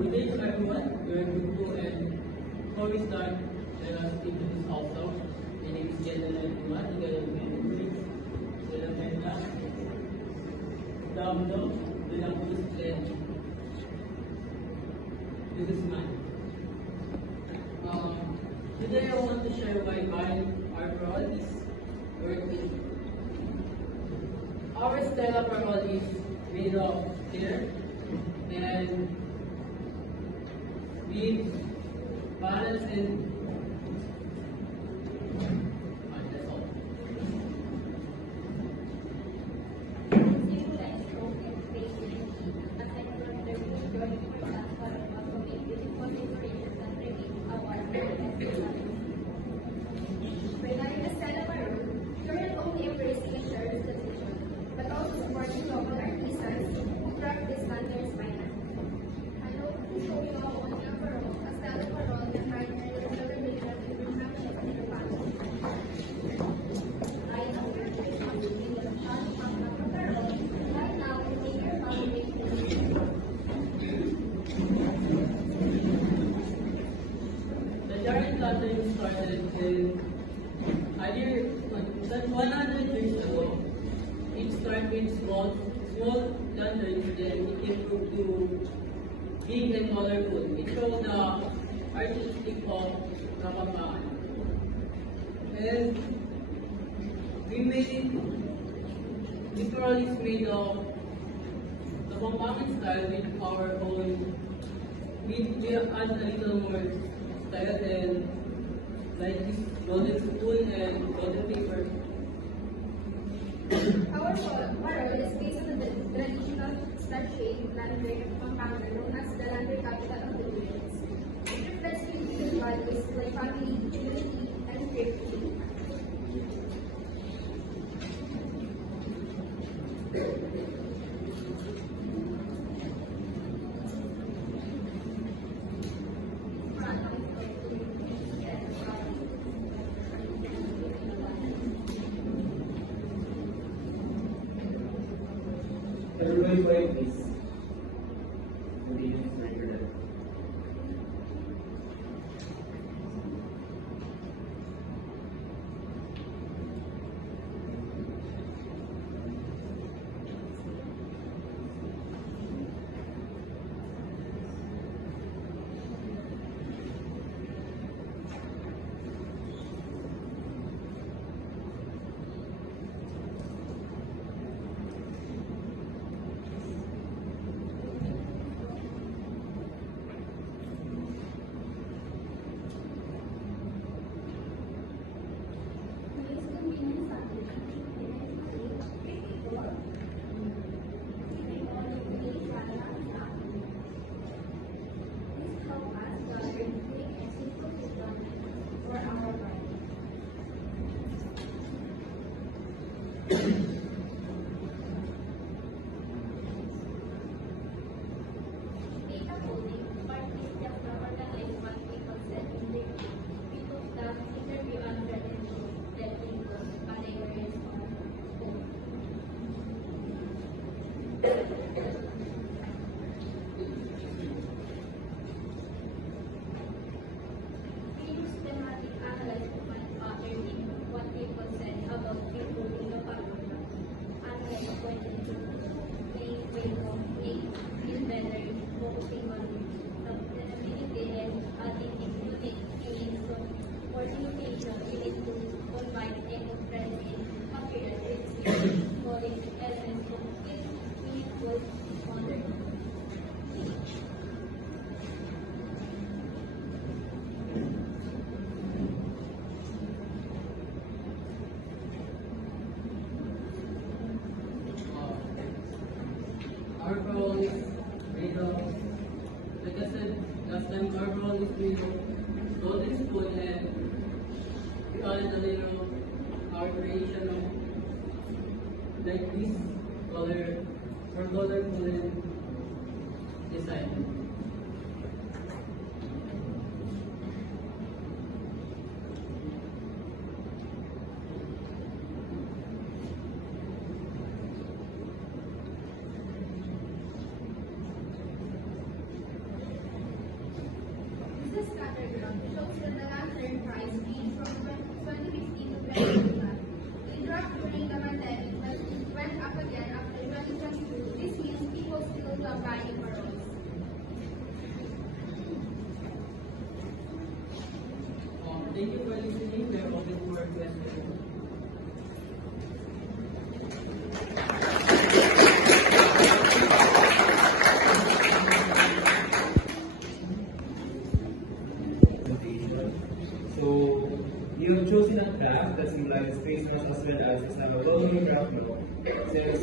Good day to everyone. We're Gugu and before we start, let us introduce ourselves. My name is Jenna Lua, together with Chris, Menda, Damdo, Vilapus, and Businessman. Today I want to share why buying our Parol is worth it. Our Stella Parol is made of clear and with balance and that's all. Regarding the Stella Maroon, you're not only embracing a shared tradition, but also supporting local artisans who craft these lanterns by hand. Hello, to show you how on your parole, a Stella Parole that partnered with the religion in Bridgehampton and your family. Right after your tradition, you can get a shot from the parole right now and take your family to the The giant lantern started in earlier 100 years ago. It started with small lanterns, then it improved to big and colorful. It showed the artistic of Kapampangan. And we made this parol is made of the Kapampangan style with our own. We add a little more style and like this golden spoon and golden paper. Our parole is based on the traditional star-shaped lantern of Pampanga known as the lantern capital of the Philippines. It reflects Filipino values like family, unity, and thrifty. Everybody quiet, please. The meeting is recorded. Data holding, partly of the organized monthly consent interview. We took the interview under the that includes categories of home. We use thematic analysis to find pattern in what people said about people in the parole. Analyze according to main way of make feel better, focusing on sustainability and adding unique feelings. So for innovation, we need to combine eco-friendly materials with calling elements of meaningful modern. Our parol is made of, like I said last time, our parol is made of golden spoon and we added a little our creation of like this color or colorful and design. shows that the lantern price ranged from 2015 to 2021. It dropped during the pandemic, but it went up again after 2022. This means people still love buying paroles. Thank you for listening. We are open for questions. So, you have chosen a graph that symbolizes Christmas as well as a well-known graph now. Since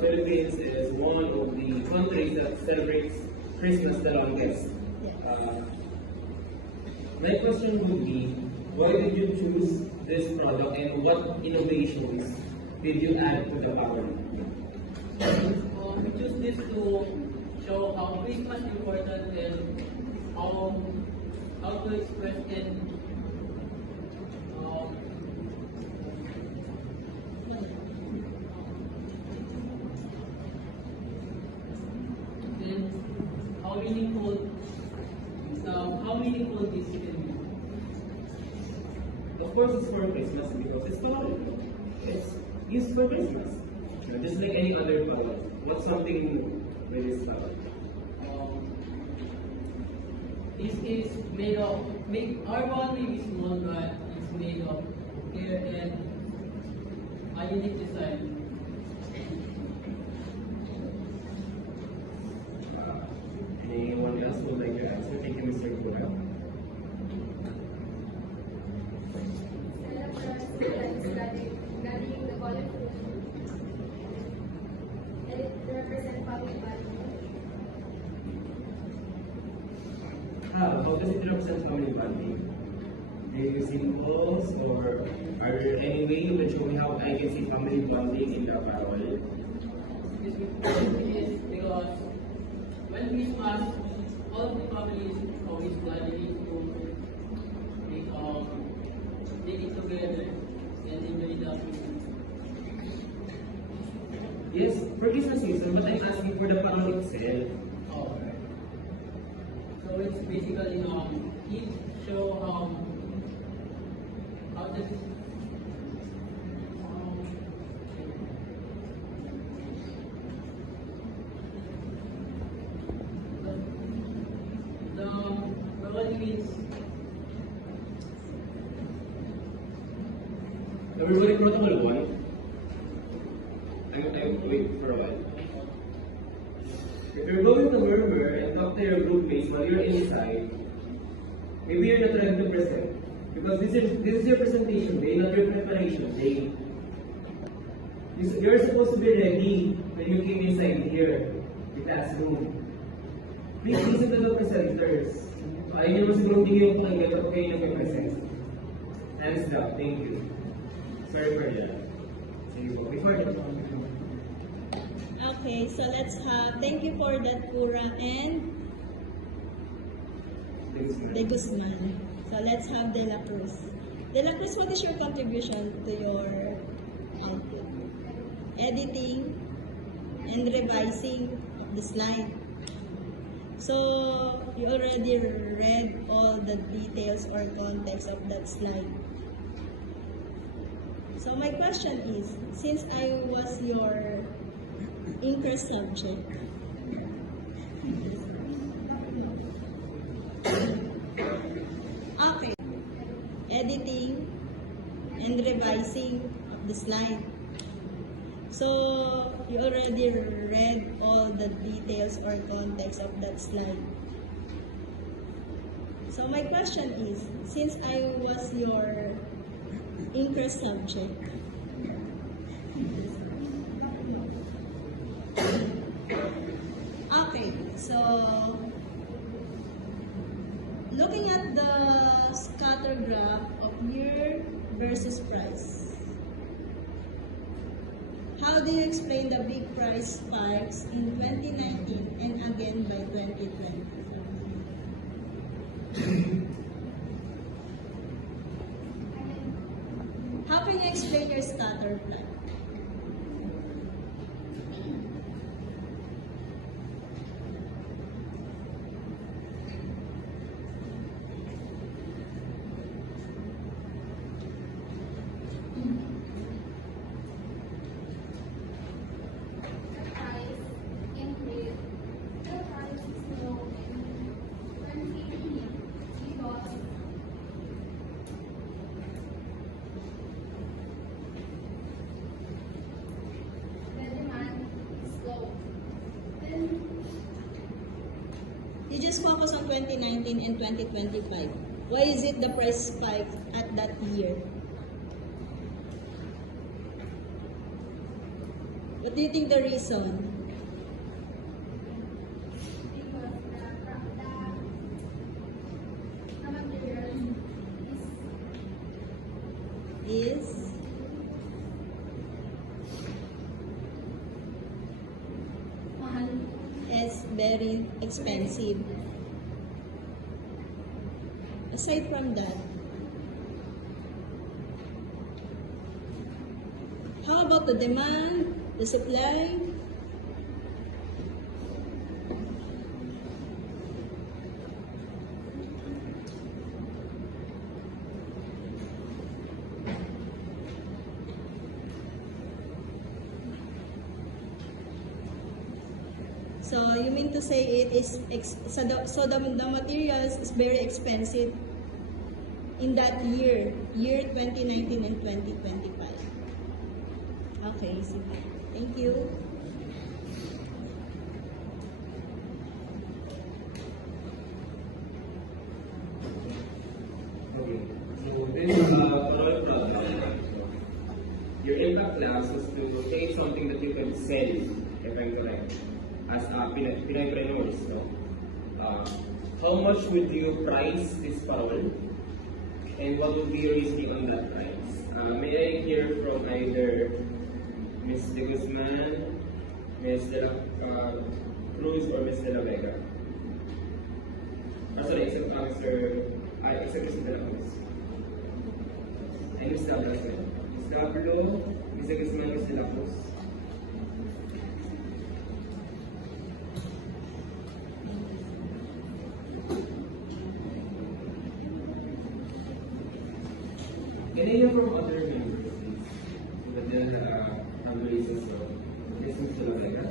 Philippines is one of the countries that celebrates Christmas the longest. My question would be, why did you choose this product and what innovations did you add to the power? We choose this to show how Christmas is important and how to express and how meaningful this can be. Of course, it's for Christmas because it's power. It's used for Christmas. Just like any other power. What's something with this power? This is made of, our boundary is small, but it's made of air and a unique design. Anyone else would like to answer? Thank you, Mr. Kura. Gathering the colorful and it represents public value. How does it represent family bonding? Do you use symbols or are there any way you can show me how I can see family bonding in the parable? This is because when Christmas, all the families always gathering to make it together and enjoy the Christmas. Yes, for Christmas season, but I'm asking for the parable itself. Oh, right. So it's basically it show how the parole means Everybody protocol 1. I'm waiting for a while. If you're going to murmur and talk to your group mates while you're inside, maybe you're not ready to present. Because this is your presentation day, not your preparation day. You're supposed to be ready when you came inside here, the classroom. Please listen to the presenters. Ayun naman siguro hindi kayo pakinggan pero kayo na may present. Hands down, thank you. Sorry for that. Sige po, before that. Okay, so let's have, thank you for that, Pura and De Guzman. So let's have De La Cruz. De La Cruz, what is your contribution to your output? Editing and revising of the slide. So you already read all the details or context of that slide. So my question is, since I was your interest subject, okay, editing and revising of the slide. So you already read all the details or context of that slide. So my question is, since I was your interest subject, okay, so looking at the scatter graph of year versus price, how do you explain the big price spikes in 2019 and again by 2020? How can you explain your scatter plot? You just focus on 2019 and 2025. Why is it the price spiked at that year? What do you think the reason? The material Is mahal. is very expensive. Aside from that, how about the demand, the supply? So you mean to say it is so the materials is very expensive in that year 2019 and 2025. Okay, sige. Thank you. Okay. So this parole problem. Your impact class is to take something that you can sell, if I'm correct, as Pinoypreneurs. So, how much would you price this parole, and what would be your risking on that price? May I hear from either Ms. De Guzman, Ms. De La Cruz, or Ms. De La Vega? Sorry, except Ms. De La Cruz. And Ms. Tablo as well. Ms. Tablo, Ms. De Guzman, Ms. De La Cruz. Can I hear from other members, please? But then, have reasons so. Yes, Ms. De La Vega.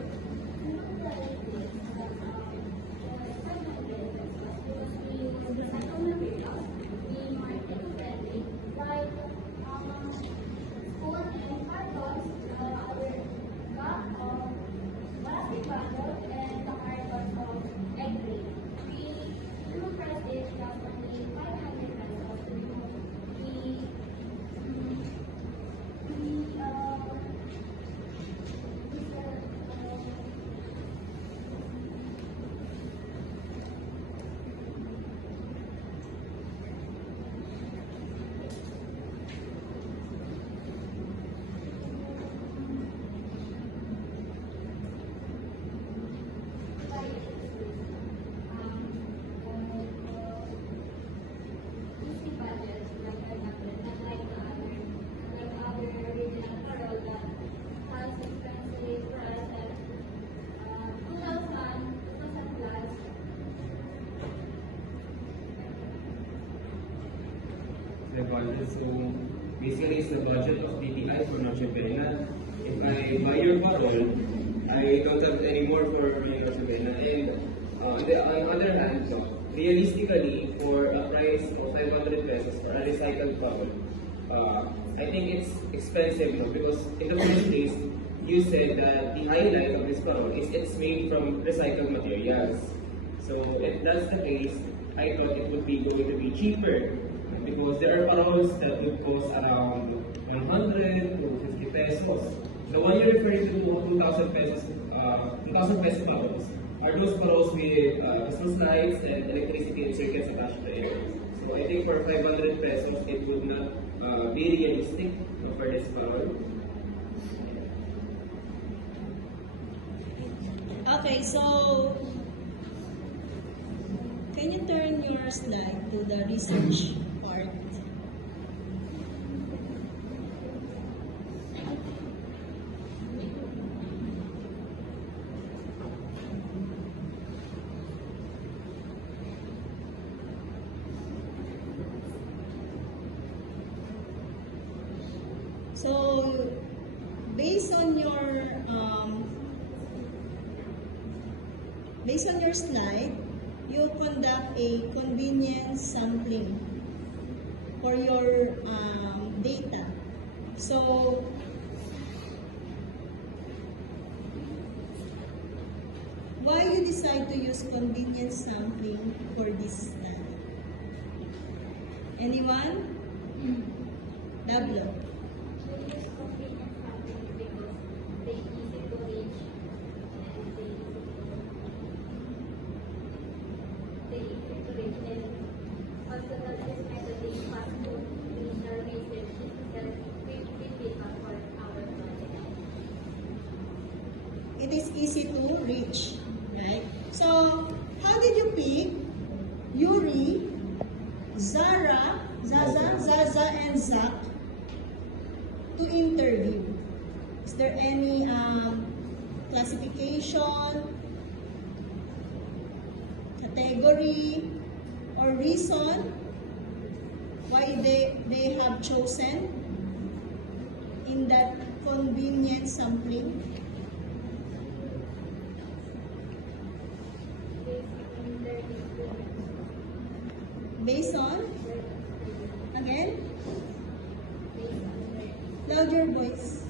The budget, so basically it's the budget of DTI for Noche Buena. If I buy your parole, I don't have any more for my Noche Buena. And on the other hand, so, realistically, for a price of 500 pesos for a recycled parole, I think it's expensive, no? Because in the first place, you said that the highlight of this parole is it's made from recycled materials. So if that's the case, I thought it would be going to be cheaper because there are paroles that would cost around 100 to 50 pesos. The one you're referring to, 2,000 pesos, 2,000 peso paroles, are those paroles with Christmas lights and electricity and circuits attached to it. So I think for 500 pesos, it would not be realistic for this parole. Okay, so can you turn your slide to the research part? So, based on your slide, you conduct a convenience sampling for your data. So, why you decide to use convenience sampling for this study? Anyone? Dablo. We use convenience sampling because they easy to reach and they easy to reach and also that this method is fast to initial research itself critical for our project. It is easy to reach, right? So, how did you pick Yuri, Zaza, and Zach to interview? Is there any classification, category, or reason why they have chosen in that convenient sampling? Based on, again, louder voice.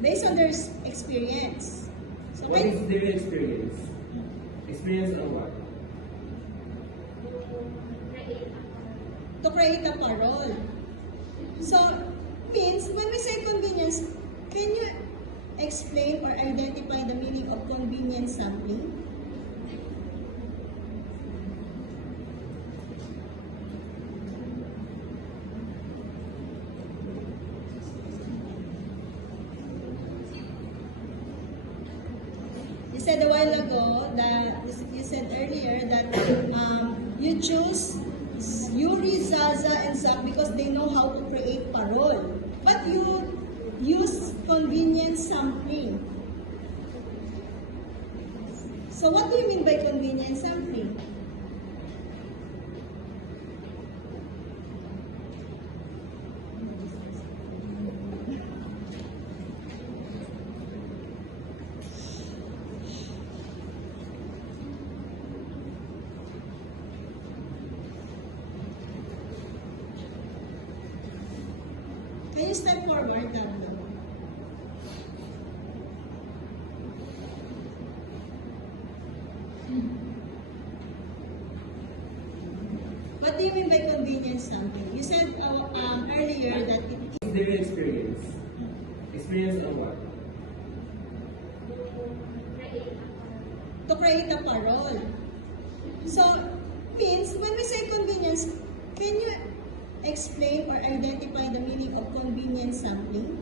Based on their experience. So What is their experience? Experience on what? to create a parole. So, means, when we say convenience, can you explain or identify the meaning of convenience sampling? You said a while ago that, you said earlier that you choose Yuri, Zaza, and Zach because they know how to create parole. But you use convenience sampling. So what do you mean by convenience sampling? Can you step forward, Dablo? What do you mean by convenience sampling? You said earlier that it What is their experience? Experience on what? to create a parole. So, means, when we say convenience, can you explain or identify the meaning of convenience sampling?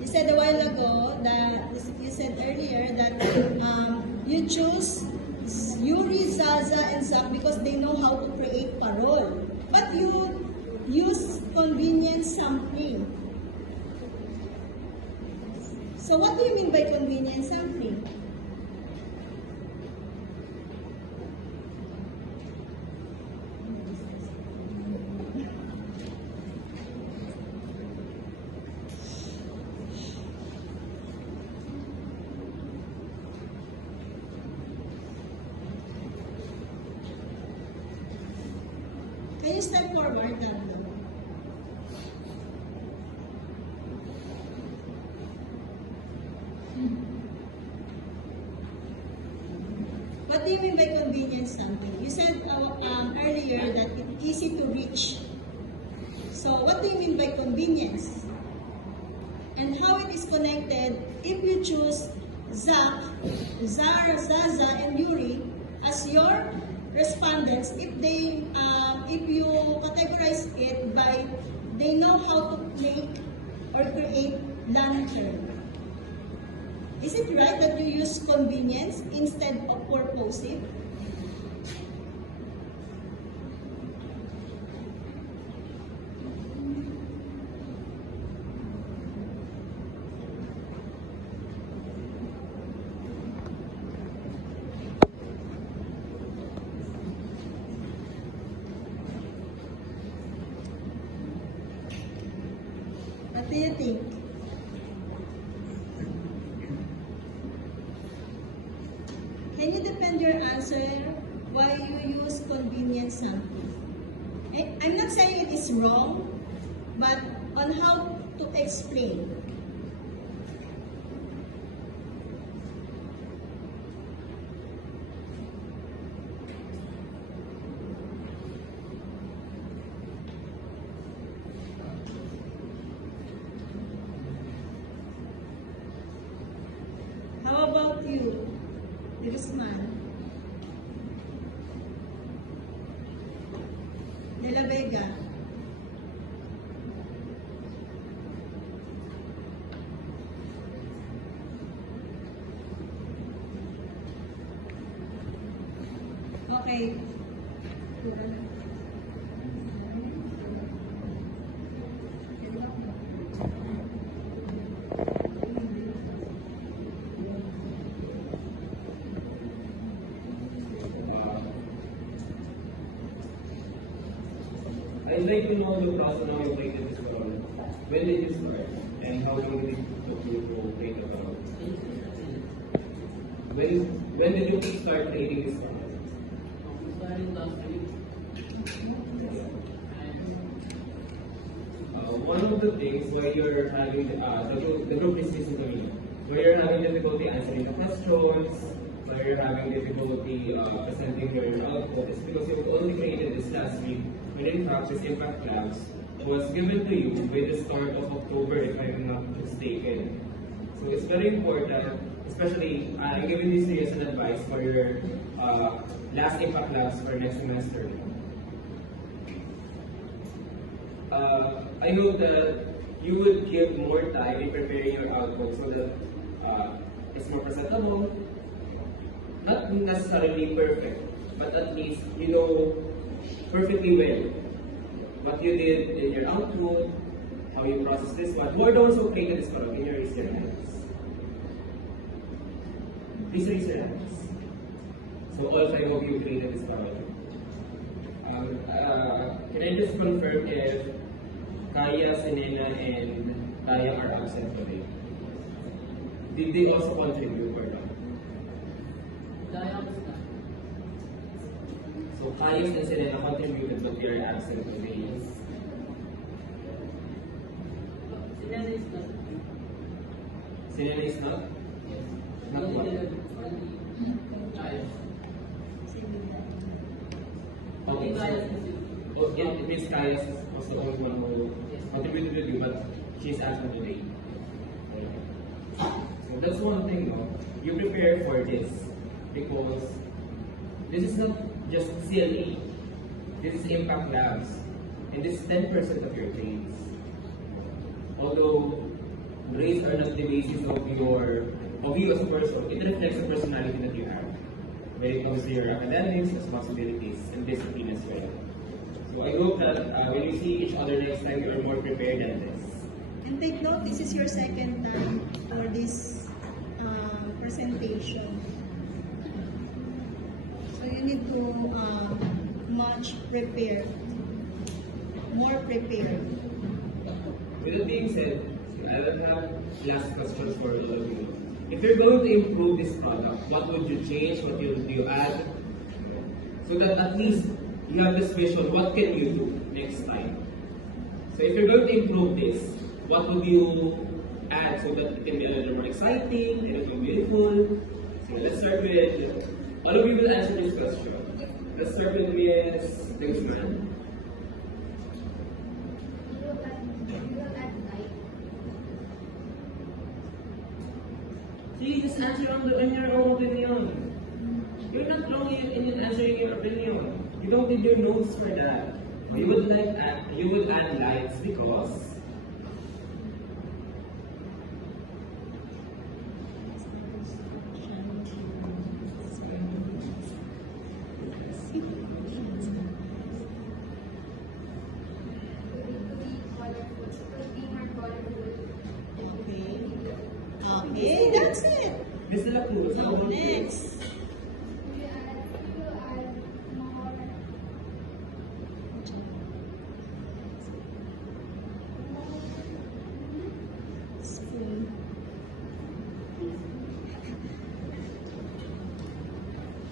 You said a while ago that, you said earlier that you choose Yuri, Zaza, and Zach because they know how to create parole. But you use convenience sampling. So what do you mean by convenience sampling? Can you step forward, Dablo? What do you mean by convenience sampling? You said earlier that it's easy to reach. So what do you mean by convenience? And how it is connected if you choose Zach, Zara, Zaza, and Yuri as your respondents, if you categorize it by they know how to make or create lantern. Is it right that you use convenience instead of purposive? What do you think? Can you implement something. I'm not saying it is wrong, but on how to explain. How about you, Guzman? De la Vega. Okay. I'd like to know the process how you created this product. When did you start? And how long did it took you to create the product? When did you start creating this product? Starting last week. One of the things where you're having the group is missing coming, where you're having difficulty answering the questions, where you're having difficulty presenting your output, is because you only created this last week. When in fact, this Impact Labs was given to you by the start of October, if I'm not mistaken. So it's very important, especially I'm giving this to you as an advice for your last Impact Labs for next semester. I know that you would give more time in preparing your output so that it's more presentable, not necessarily perfect, but at least you know perfectly well what you did in your output, how you process this one. Who are the ones who created this product? Can you raise your hands? Please raise your hands. So all five of you created this product. Can I just confirm if Kaya, Sinena, and Taya are absent today? Did they also contribute or not? So Kaya and Sinena contributed, but they are absent today. Sinena is not. Sinena is not? Yes. Not Only what? Kaya. Okay, Kaya so, specific. oh, it means Kaya was the only one who contributed with you, but she's absent today. Okay. So that's one thing, no? You prepare for this because this is not just CLE. This is Impact Labs, and this is 10% of your grades. Although grades are not the basis of you as a person, it reflects the personality that you have when it comes to your academics, responsibilities, and discipline as well. So I hope that when you see each other next time, you are more prepared than this. And take note, this is your second time for this presentation. So you need to much prepare, more prepared. With that being said, I will have last questions for all of you. If you're going to improve this product, what would you change? What would you add? So that at least you have this vision, what can you do next time? So if you're going to improve this, what would you add so that it can be a little more exciting, a little more beautiful? So let's start with, all of you will answer this question. Let's start with Ms. Guzman. See, just answer on your own opinion. You're not wrong in answering your opinion. You don't need your notes for that. You would add lights because Okay, that's it. Ms. De La Cruz, how Now about you? next. Spoon.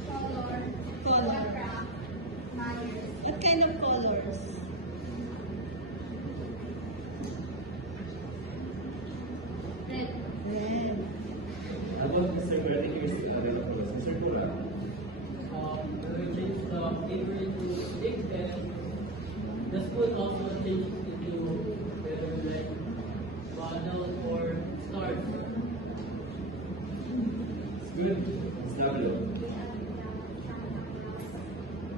Color. Color. Craft. Myers. kind of colors? Red. Red. How about Mr. Kura? I think you're still available for us. Mr. Kura? We changed the April to 6 and the school also changed it to whether like models or stars. It's good. It's not low.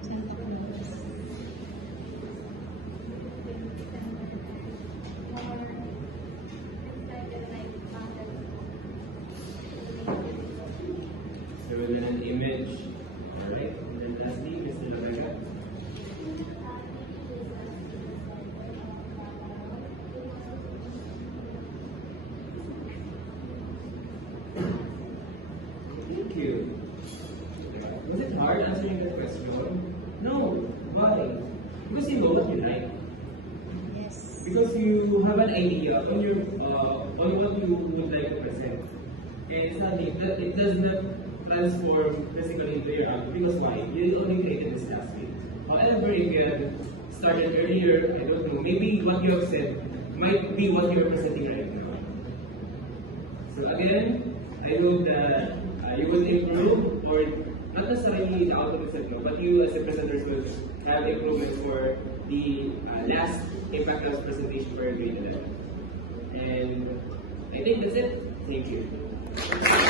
Santa Claus. So within an image. Alright. And then lastly, Mr. Lavega. Thank you. Was it hard answering that question? No. Why? Because you know what you like. Yes. Because you have an idea on your on what you would like to present. And suddenly it does not transform physically into your output. Because why? You only created this last week. However, if you had started earlier, I don't know, maybe what you have said might be what you are presenting right now. So again, I hope that you will improve, or not necessarily the output itself, but you as a presenters will have improvements for the last Impact Labs presentation for grade 11. And I think that's it. Thank you.